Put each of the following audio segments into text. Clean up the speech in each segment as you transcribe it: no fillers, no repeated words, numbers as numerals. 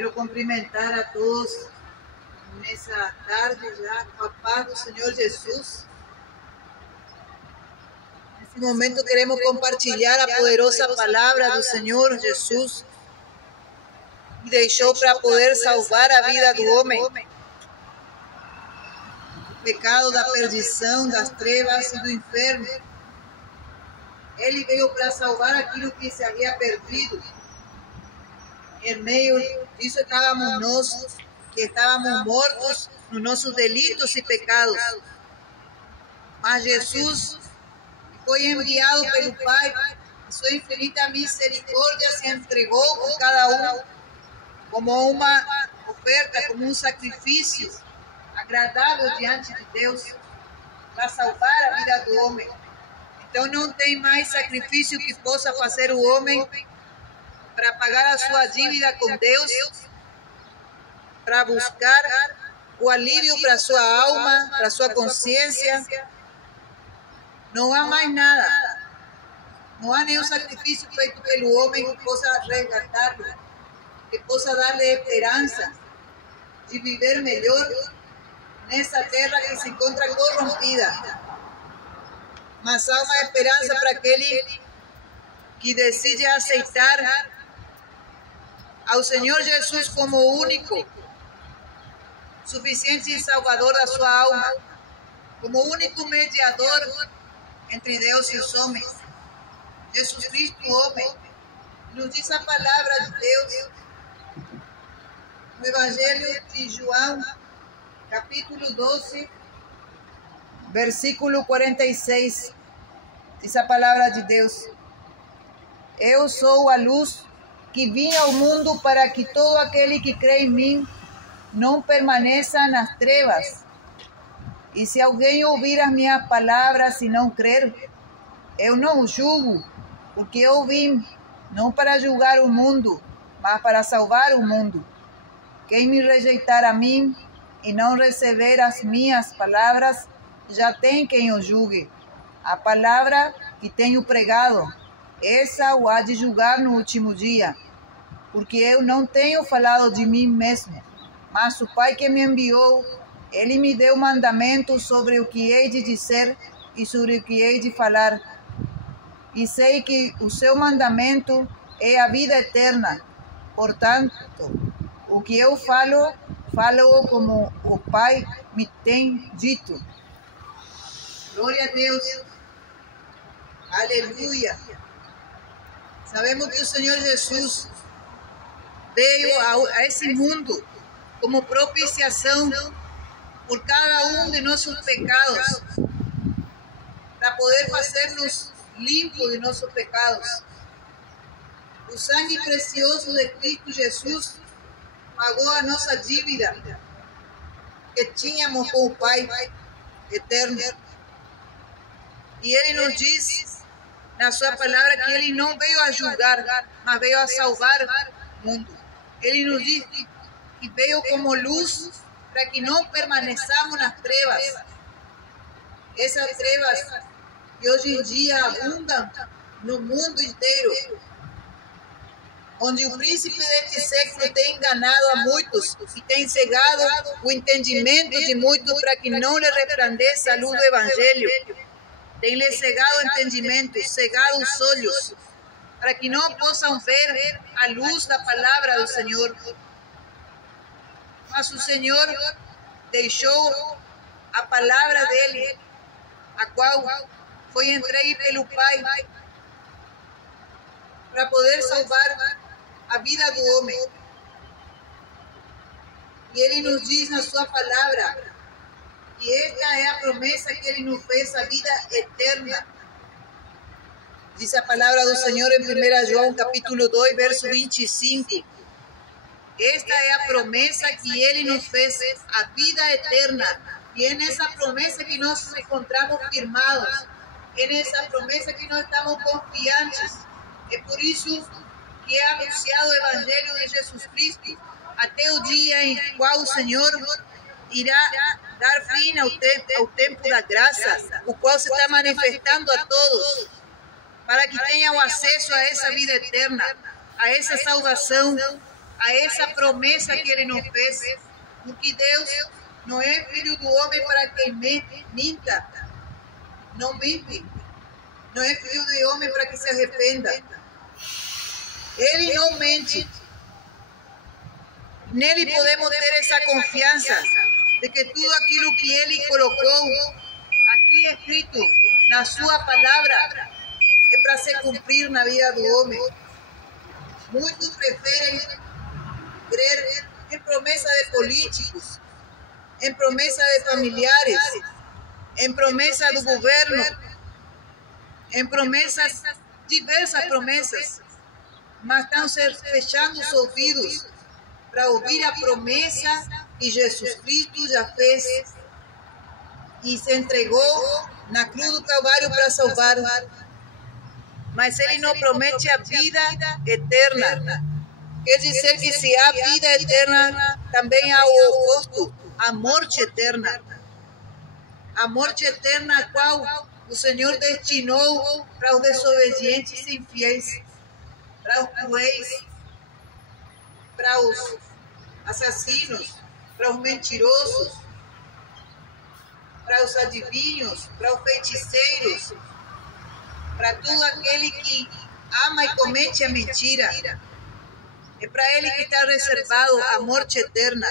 Quero cumprimentar a todos nessa tarde já com a paz do Senhor Jesus. Nesse momento queremos compartilhar a poderosa palavra do Senhor Jesus, que deixou para poder salvar a vida do homem. O pecado da perdição, das trevas e do inferno. Ele veio para salvar aquilo que se havia perdido. Em meio disso estávamos nós, que estávamos mortos nos nossos delitos e pecados. Mas Jesus foi enviado pelo Pai, e sua infinita misericórdia se entregou por cada um como uma oferta, como um sacrifício agradável diante de Deus, para salvar a vida do homem. Então não tem mais sacrifício que possa fazer o homem para pagar a sua dívida com Deus, para buscar o alívio para a sua alma, para a sua consciência. Não há mais nada. Não há nenhum sacrifício feito pelo homem que possa resgatá-lo, que possa dar-lhe esperança de viver melhor nessa terra que se encontra corrompida. Mas há uma esperança para aquele que decide aceitar ao Senhor Jesus como o único, suficiente e salvador da sua alma, como o único mediador entre Deus e os homens. Jesus Cristo, homem, nos diz a palavra de Deus no Evangelho de João, capítulo 12, versículo 46, diz a palavra de Deus: Eu sou a luz que vim ao mundo para que todo aquele que crê em mim não permaneça nas trevas. E se alguém ouvir as minhas palavras e não crer, eu não o julgo, porque eu vim não para julgar o mundo, mas para salvar o mundo. Quem me rejeitar a mim e não receber as minhas palavras, já tem quem o julgue. A palavra que tenho pregado, essa o há de julgar no último dia, porque eu não tenho falado de mim mesmo, mas o Pai que me enviou, ele me deu mandamentos sobre o que hei de dizer e sobre o que hei de falar. E sei que o seu mandamento é a vida eterna. Portanto, o que eu falo como o Pai me tem dito. Glória a Deus. Aleluia. Sabemos que o Senhor Jesus veio a esse mundo como propiciação por cada um de nossos pecados, para poder fazer-nos limpos de nossos pecados. O sangue precioso de Cristo Jesus pagou a nossa dívida que tínhamos com o Pai eterno. E Ele nos diz na sua palavra que Ele não veio a julgar, mas veio a salvar o mundo. Ele nos diz que veio como luz para que não permaneçamos nas trevas. Essas trevas que hoje em dia abundam no mundo inteiro, onde o príncipe deste século tem enganado a muitos e tem cegado o entendimento de muitos para que não lhe resplandeça a luz do Evangelho. Tem lhe cegado o entendimento, cegado os olhos, para que não possam ver a luz da palavra do Senhor. Mas o Senhor deixou a palavra dele, a qual foi entregue pelo Pai, para poder salvar a vida do homem. E Ele nos diz na sua palavra, e esta é a promessa que Ele nos fez, a vida eterna. Diz a palavra do Senhor em 1 João capítulo 2, verso 25. Esta é a promessa que Ele nos fez, a vida eterna. E é nessa promessa que nós nos encontramos firmados. É nessa promessa que nós estamos confiantes. É por isso que é anunciado o Evangelho de Jesus Cristo até o dia em qual o Senhor irá dar fim ao tempo da graça, o qual se está manifestando a todos, para que tenham acesso a essa vida eterna, a essa salvação, a essa promessa que ele nos fez. Porque Deus não é filho do homem para que minta, não mente. Não é filho do homem para que se arrependa. Ele não mente. Nele podemos ter essa confiança de que tudo aquilo que ele colocou aqui escrito na sua palavra é para se cumprir na vida do homem. Muitos preferem crer em promessa de políticos, em promessa de familiares, em promessa do governo, em promessas, diversas promessas, mas estão se fechando os ouvidos para ouvir a promessa que Jesus Cristo já fez e se entregou na cruz do Calvário para salvar. Mas ele não promete a vida eterna. Quer dizer que se há vida eterna, também há o oposto, a morte eterna. A morte eterna a qual o Senhor destinou para os desobedientes e infiéis, para os cruéis, para os assassinos, para os mentirosos, para os adivinhos, para os feiticeiros, para todo aquele que ama e comete a mentira. É para ele que está reservado a morte eterna,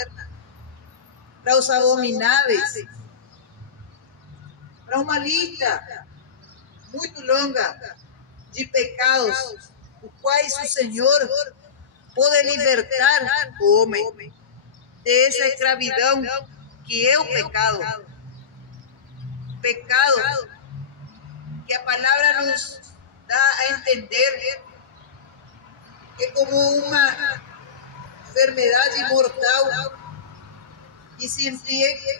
para os abomináveis, para uma lista muito longa de pecados, os quais o Senhor pode libertar o homem dessa escravidão que é o pecado. Pecado que a palavra nos dá a entender que é como uma enfermidade mortal que se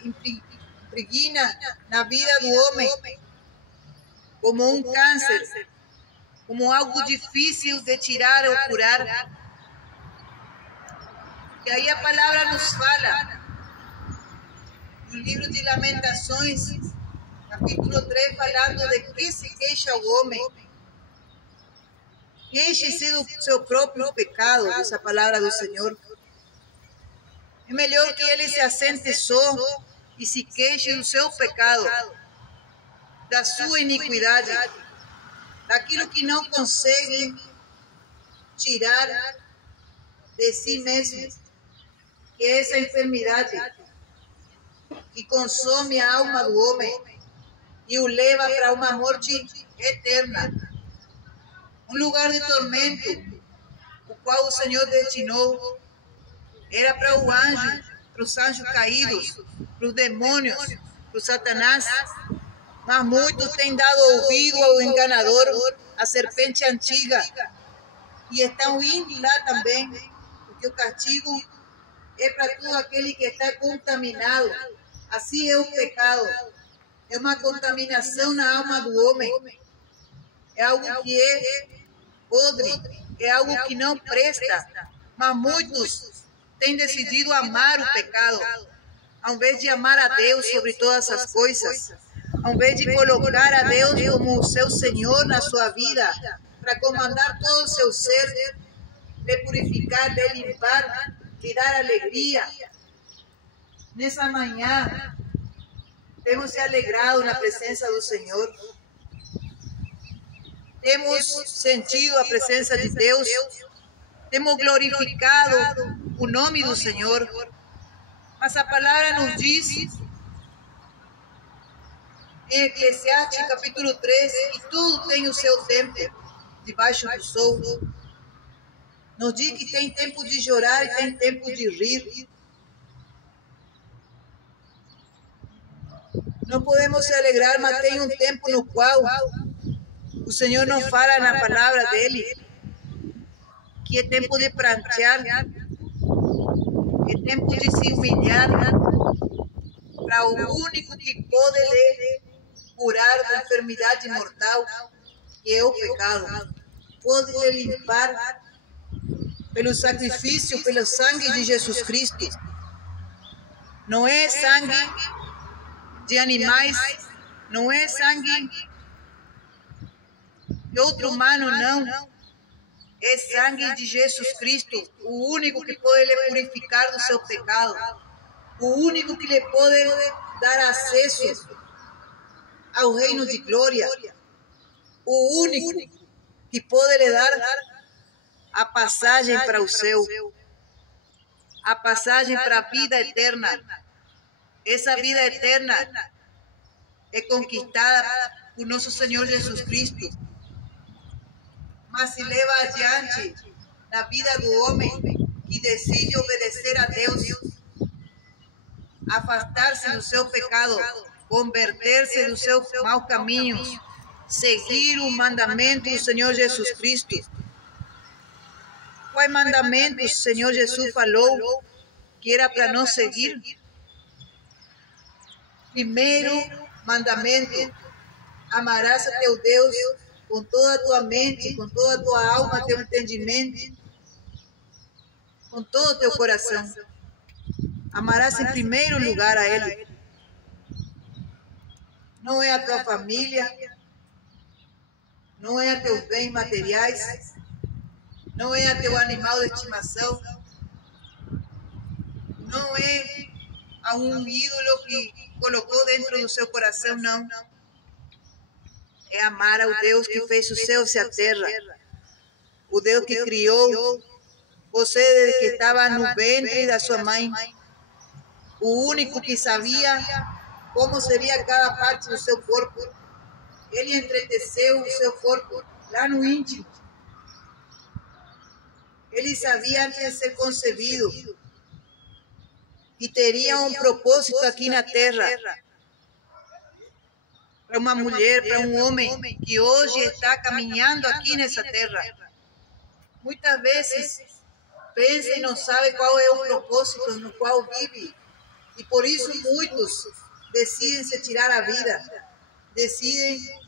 impregna na vida do homem, como um câncer, como algo difícil de tirar ou curar. E aí a palavra nos fala, no livro de Lamentações, capítulo 3, falando de que se queixa o homem. Queixe-se do seu próprio pecado, essa palavra do Senhor. É melhor que ele se assente só e se queixe do seu pecado, da sua iniquidade, daquilo que não consegue tirar de si mesmo, que é essa enfermidade que consome a alma do homem e o leva para uma morte eterna, um lugar de tormento, o qual o Senhor destinou. Era para o anjo, para os anjos caídos, para os demônios, para o Satanás. Mas muitos têm dado ouvido ao enganador, à serpente antiga, e estão indo lá também, porque o castigo é para todo aquele que está contaminado. Assim é o pecado. É uma contaminação na alma do homem. É algo que é podre, é algo que não presta. Mas muitos têm decidido amar o pecado, ao invés de amar a Deus sobre todas as coisas, ao invés de colocar a Deus como o seu Senhor na sua vida, para comandar todo o seu ser, de purificar, de limpar, de dar alegria. Nessa manhã, temos se alegrado na presença do Senhor. Temos sentido a presença de Deus. Temos glorificado o nome do Senhor. Mas a palavra nos diz, em Eclesiastes capítulo 3, que tudo tem o seu tempo debaixo do sol. Nos diz que tem tempo de chorar e tem tempo de rir. Não podemos se alegrar, mas tem um tempo no qual o Senhor nos fala na palavra dele, que é tempo de prantear, é tempo de se humilhar para o único que pode lhe curar da enfermidade mortal, que é o pecado. Pode lhe limpar pelo sacrifício, pelo sangue de Jesus Cristo. Não é sangue de animais, não é sangue de outro humano, não. É sangue de Jesus Cristo, o único que pode lhe purificar do seu pecado, o único que lhe pode dar acesso ao reino de glória, o único que pode lhe dar a passagem para o céu, a passagem para a vida eterna. Essa vida eterna é conquistada por nosso Senhor Jesus Cristo, mas se leva adiante na vida do homem que decide obedecer a Deus, afastar-se do seu pecado, converter-se dos seus maus caminhos, seguir o mandamento do Senhor Jesus Cristo. Quais mandamentos o Senhor Jesus falou que era para nós seguir? Primeiro mandamento: amarás a teu Deus com toda a tua mente, com toda a tua alma, teu entendimento, com todo o teu coração. Amarás em primeiro lugar a Ele. Não é a tua família, não é a teus bens materiais, não é a teu animal de estimação, não é a um ídolo que colocou dentro do seu coração, não. É amar ao Deus que fez os céus e a terra, o Deus que criou você desde que estava no ventre da sua mãe, o único que sabia como seria cada parte do seu corpo. Ele entreteceu o seu corpo lá no íntimo. Ele sabia antes de ser concebido que teria um propósito aqui na terra, para uma mulher, para um homem que hoje está caminhando aqui nessa terra. Muitas vezes pensa e não sabe qual é o propósito no qual vive, e por isso muitos decidem se tirar a vida, decidem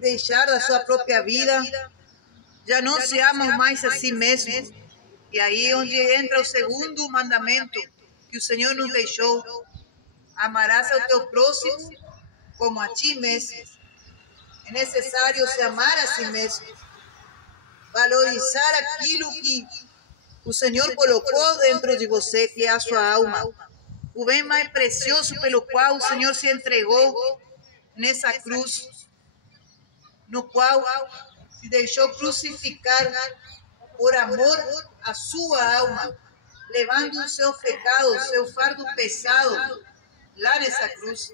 deixar da sua própria vida, já não se amam mais a si mesmos. E aí é onde entra o segundo mandamento que o Senhor nos deixou: amarás ao teu próximo como a ti mesmo. É necessário se amar a si mesmo, valorizar aquilo que o Senhor colocou dentro de você, que é a sua alma, o bem mais precioso pelo qual o Senhor se entregou nessa cruz, no qual se deixou crucificar por amor à sua alma, levando o seu pecado, o seu fardo pesado lá nessa cruz.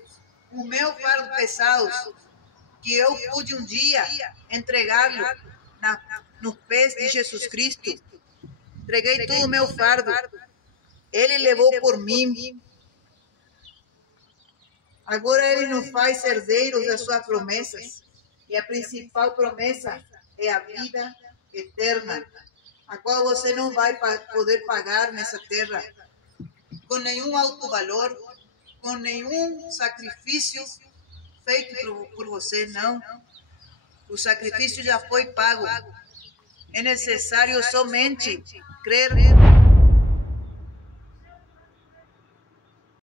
O meu fardo pesado, que eu pude um dia entregá-lo nos pés de Jesus Cristo. Entreguei todo o meu fardo. Ele levou por mim. Agora Ele nos faz herdeiros das suas promessas. E a principal promessa é a vida eterna, a qual você não vai poder pagar nessa terra com nenhum alto valor, com nenhum sacrifício feito por você, não. O sacrifício já foi pago. É necessário somente crer